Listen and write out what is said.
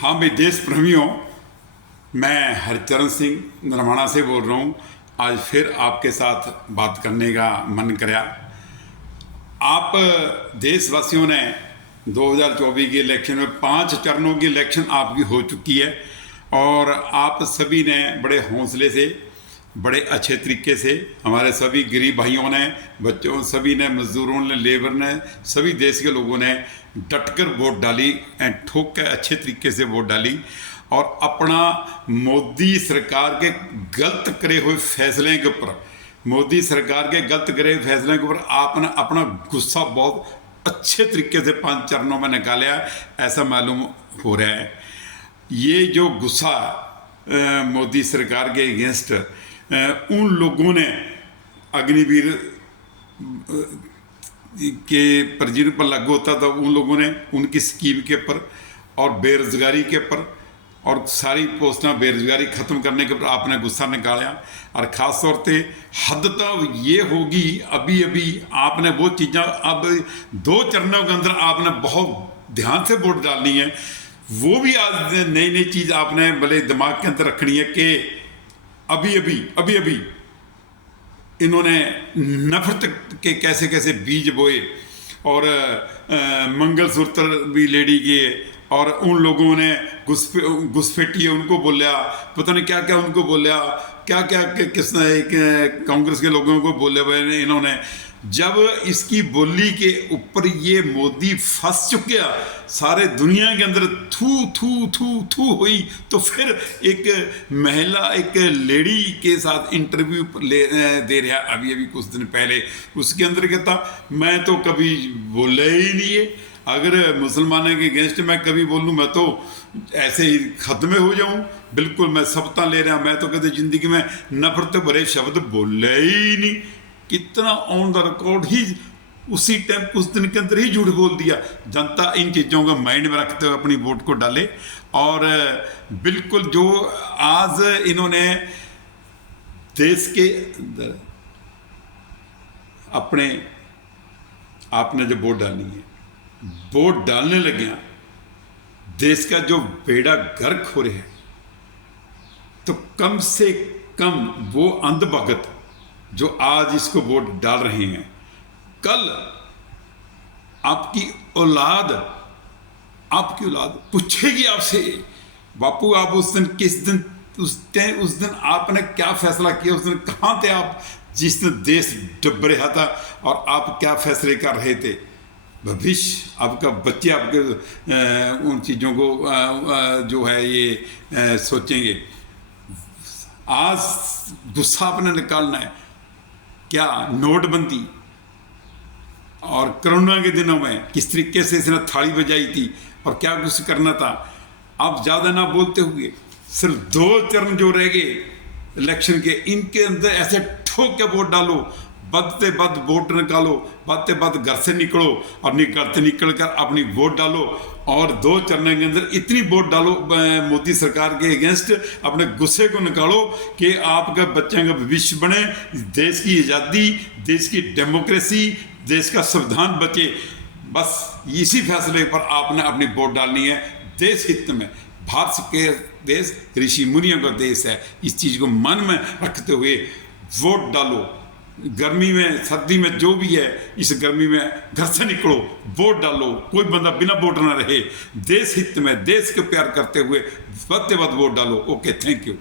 हाँ मेरे देश प्रेमियों, मैं हरचरण सिंह नरवाना से बोल रहा हूँ। आज फिर आपके साथ बात करने का मन कराया। आप देशवासियों ने 2024 के इलेक्शन में 5 चरणों की इलेक्शन आपकी हो चुकी है और आप सभी ने बड़े हौसले से, बड़े अच्छे तरीके से, हमारे सभी गरीब भाइयों ने, बच्चों, सभी ने, मजदूरों ने, लेबर ने, सभी देश के लोगों ने डटकर वोट डाली एंड ठोक के अच्छे तरीके से वोट डाली और अपना मोदी सरकार के गलत करे हुए फैसले के ऊपर, मोदी सरकार के गलत करे हुए फैसले के ऊपर आपने अपना गुस्सा बहुत अच्छे तरीके से 5 चरणों में निकाला है, ऐसा मालूम हो रहा है। ये जो गुस्सा मोदी सरकार के अगेंस्ट उन लोगों ने अग्निवीर के पर जिन पर लागू होता था, उन लोगों ने उनकी स्कीम के ऊपर और बेरोजगारी के ऊपर और सारी पोस्टां बेरोजगारी ख़त्म करने के ऊपर आपने गुस्सा निकाला। और ख़ास तौर पे हद तो ये होगी, अभी अभी आपने वो चीज़ां अब 2 चरणों के अंदर आपने बहुत ध्यान से वोट डालनी है। वो भी आज नई नई चीज़ आपने भले दिमाग के अंदर रखनी है कि अभी अभी इन्होंने नफरत के कैसे कैसे बीज बोए और मंगलसूत्र भी लेडी के और उन लोगों ने घुसपैठिए उनको बोलिया, पता नहीं क्या क्या उनको बोलिया, क्या क्या किसने कांग्रेस के लोगों को बोले हुए इन्होंने। जब इसकी बोली के ऊपर ये मोदी फंस चुके, सारे दुनिया के अंदर थू थू थू थू हुई, तो फिर एक महिला, एक लेडी के साथ इंटरव्यू दे रहा अभी अभी कुछ दिन पहले, उसके अंदर कहता मैं तो कभी बोला ही नहीं है, अगर मुसलमानों के अगेंस्ट मैं कभी बोलूँ मैं तो ऐसे ही खत्म हो जाऊँ, बिल्कुल मैं सबता ले रहा, मैं तो कहते ज़िंदगी में नफरत भरे शब्द बोले ही नहीं। कितना ऑन द रिकॉर्ड ही उसी टाइम कुछ दिन के अंदर ही झूठ बोल दिया। जनता इन चीज़ों को माइंड में रखते हुए अपनी वोट को डाले और बिल्कुल जो आज इन्होंने देश के अंदर अपने आपने जो वोट डालनी है, वोट डालने लगे, देश का जो बेड़ा गर्क हो रहा है, तो कम से कम वो अंधभगत जो आज इसको वोट डाल रहे हैं, कल आपकी औलाद पूछेगी आपसे, बापू आप उस दिन किस दिन, उस दिन आपने क्या फैसला किया, उस दिन कहाँ थे आप जिस दिन देश डूब रहा था और आप क्या फैसले कर रहे थे। भविष्य आपका बच्चे आपके उन चीज़ों को जो है ये सोचेंगे। आज गुस्सा आपने निकालना है। क्या नोटबंदी और कोरोना के दिनों में किस तरीके से इसने थाली बजाई थी और क्या कुछ करना था, आप ज़्यादा ना बोलते हुए सिर्फ 2 चरण जो रह गए इलेक्शन के, इनके अंदर ऐसे ठोक के वोट डालो, बदते बद वोट निकालो, बदते बद घर से निकलो और निकल कर अपनी वोट डालो और 2 चरणों के अंदर इतनी वोट डालो मोदी सरकार के अगेंस्ट, अपने गुस्से को निकालो कि आपका बच्चों का भविष्य बने, देश की आज़ादी, देश की डेमोक्रेसी, देश का संविधान बचे। बस इसी फैसले पर आपने अपनी वोट डालनी है। देश हित में, भारत के देश ऋषि मुनियों का देश है, इस चीज़ को मन में रखते हुए वोट डालो। गर्मी में, सर्दी में, जो भी है, इस गर्मी में घर से निकलो, वोट डालो, कोई बंदा बिना वोट ना रहे। देश हित में, देश को प्यार करते हुए वक्त वोट डालो। Okay, thank you.